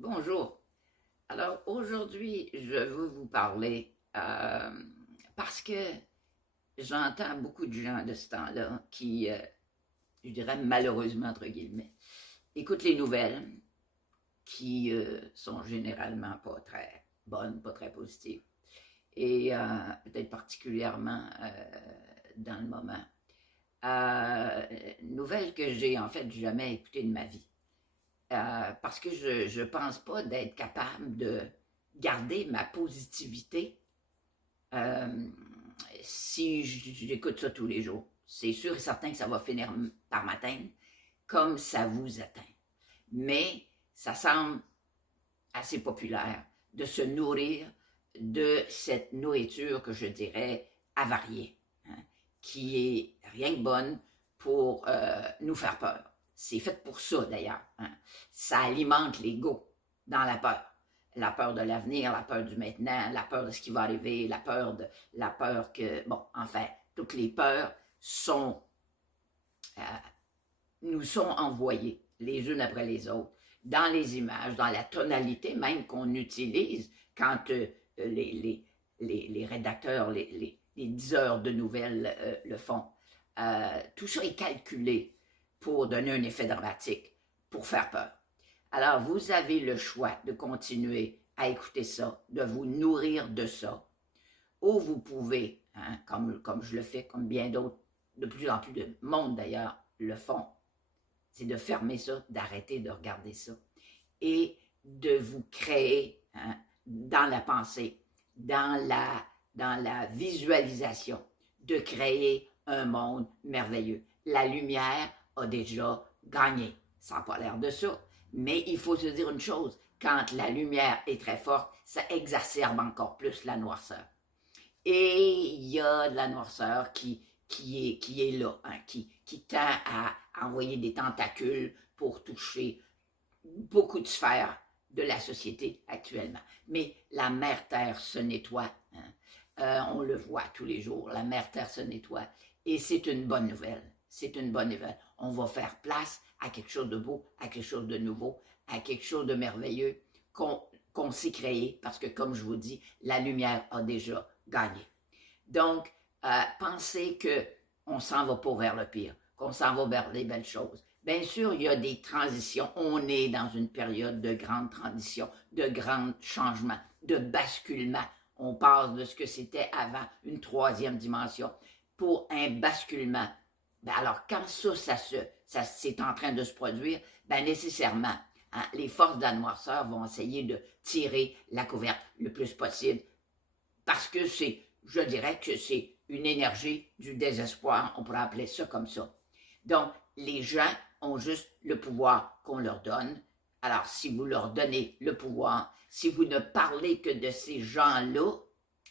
Bonjour. Alors aujourd'hui, je veux vous parler parce que j'entends beaucoup de gens de ce temps-là qui, je dirais malheureusement, entre guillemets, écoutent les nouvelles qui sont généralement pas très bonnes, pas très positives, et peut-être particulièrement dans le moment. Nouvelles que j'ai en fait jamais écoutées de ma vie. Parce que je ne pense pas d'être capable de garder ma positivité euh, si j'écoute ça tous les jours. C'est sûr et certain que ça va finir par m'atteindre comme ça vous atteint. Mais ça semble assez populaire de se nourrir de cette nourriture que je dirais avariée, hein, qui est rien que bonne pour nous faire peur. C'est fait pour ça d'ailleurs. Hein. Ça alimente l'ego dans la peur. La peur de l'avenir, la peur du maintenant, la peur de ce qui va arriver, la peur que, bon, enfin, toutes les peurs sont, euh, nous sont envoyées les unes après les autres, dans les images, dans la tonalité même qu'on utilise quand les rédacteurs, les diseurs de nouvelles le font. Tout ça est calculé pour donner un effet dramatique, pour faire peur. Alors, vous avez le choix de continuer à écouter ça, de vous nourrir de ça, ou vous pouvez, hein, comme je le fais, comme bien d'autres, de plus en plus de monde d'ailleurs le font, c'est de fermer ça, d'arrêter de regarder ça et de vous créer, hein, dans la pensée, dans la visualisation, de créer un monde merveilleux. La lumière a déjà gagné. Ça n'a pas l'air de ça, mais il faut se dire une chose, quand la lumière est très forte, ça exacerbe encore plus la noirceur. Et il y a de la noirceur qui est là, hein, qui tend à envoyer des tentacules pour toucher beaucoup de sphères de la société actuellement. Mais la mère Terre se nettoie. Hein. On le voit tous les jours. La mère Terre se nettoie. Et c'est une bonne nouvelle. C'est une bonne nouvelle. On va faire place à quelque chose de beau, à quelque chose de nouveau, à quelque chose de merveilleux qu'on s'est créé parce que, comme je vous dis, la lumière a déjà gagné. Donc, pensez qu'on s'en va pas vers le pire, qu'on s'en va vers les belles choses. Bien sûr, il y a des transitions. On est dans une période de grande transition, de grands changements, de basculement. On passe de ce que c'était avant, une troisième dimension, pour un basculement. Ben alors, quand ça c'est en train de se produire, ben nécessairement, hein, les forces de la noirceur vont essayer de tirer la couverte le plus possible parce que je dirais que c'est une énergie du désespoir, on pourrait appeler ça comme ça. Donc, les gens ont juste le pouvoir qu'on leur donne. Alors, si vous leur donnez le pouvoir, si vous ne parlez que de ces gens-là,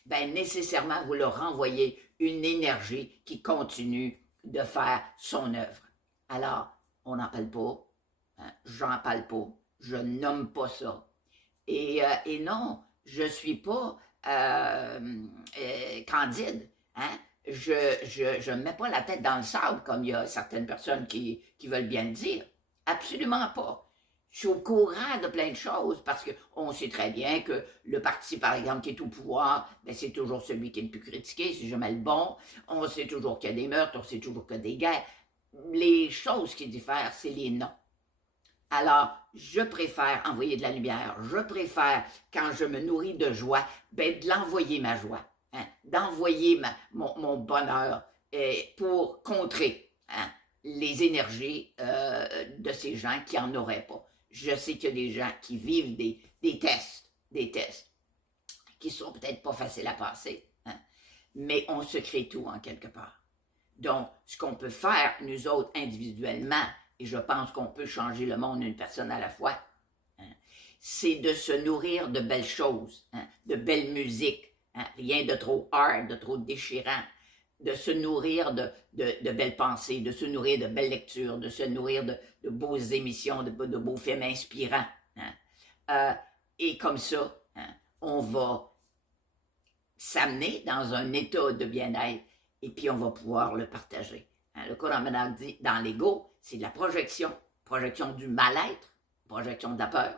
ben nécessairement, vous leur renvoyez une énergie qui continue de faire son œuvre. Alors, on n'en parle pas, hein, j'en parle pas, je nomme pas ça. Et non, je ne suis pas candide. Hein? Je ne mets pas la tête dans le sable comme il y a certaines personnes qui veulent bien le dire. Absolument pas. Je suis au courant de plein de choses parce qu'on sait très bien que le parti, par exemple, qui est au pouvoir, ben, c'est toujours celui qui est le plus critiqué, c'est jamais le bon. On sait toujours qu'il y a des meurtres, on sait toujours qu'il y a des guerres. Les choses qui diffèrent, c'est les noms. Alors, je préfère envoyer de la lumière. Je préfère, quand je me nourris de joie, ben, de l'envoyer ma joie, hein, d'envoyer mon bonheur pour contrer, hein, les énergies de ces gens qui n'en auraient pas. Je sais qu'il y a des gens qui vivent des tests qui sont peut-être pas faciles à passer, hein, mais on se crée tout en quelque part. Donc, ce qu'on peut faire, nous autres, individuellement, et je pense qu'on peut changer le monde une personne à la fois, hein, c'est de se nourrir de belles choses, hein, de belles musiques, hein, rien de trop hard, de trop déchirant, de se nourrir de belles pensées, de se nourrir de belles lectures, de se nourrir de beaux émissions, de beaux films inspirants. Hein. Et comme ça, hein, on va s'amener dans un état de bien-être et puis on va pouvoir le partager. Hein, le courant mental dit, dans l'ego, c'est de la projection, projection du mal-être, projection de la peur,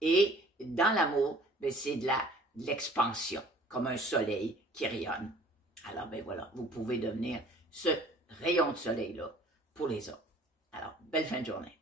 Et dans l'amour, ben, c'est de l'expansion, comme un soleil qui rayonne. Alors, ben voilà, vous pouvez devenir ce rayon de soleil-là pour les autres. Alors, belle fin de journée.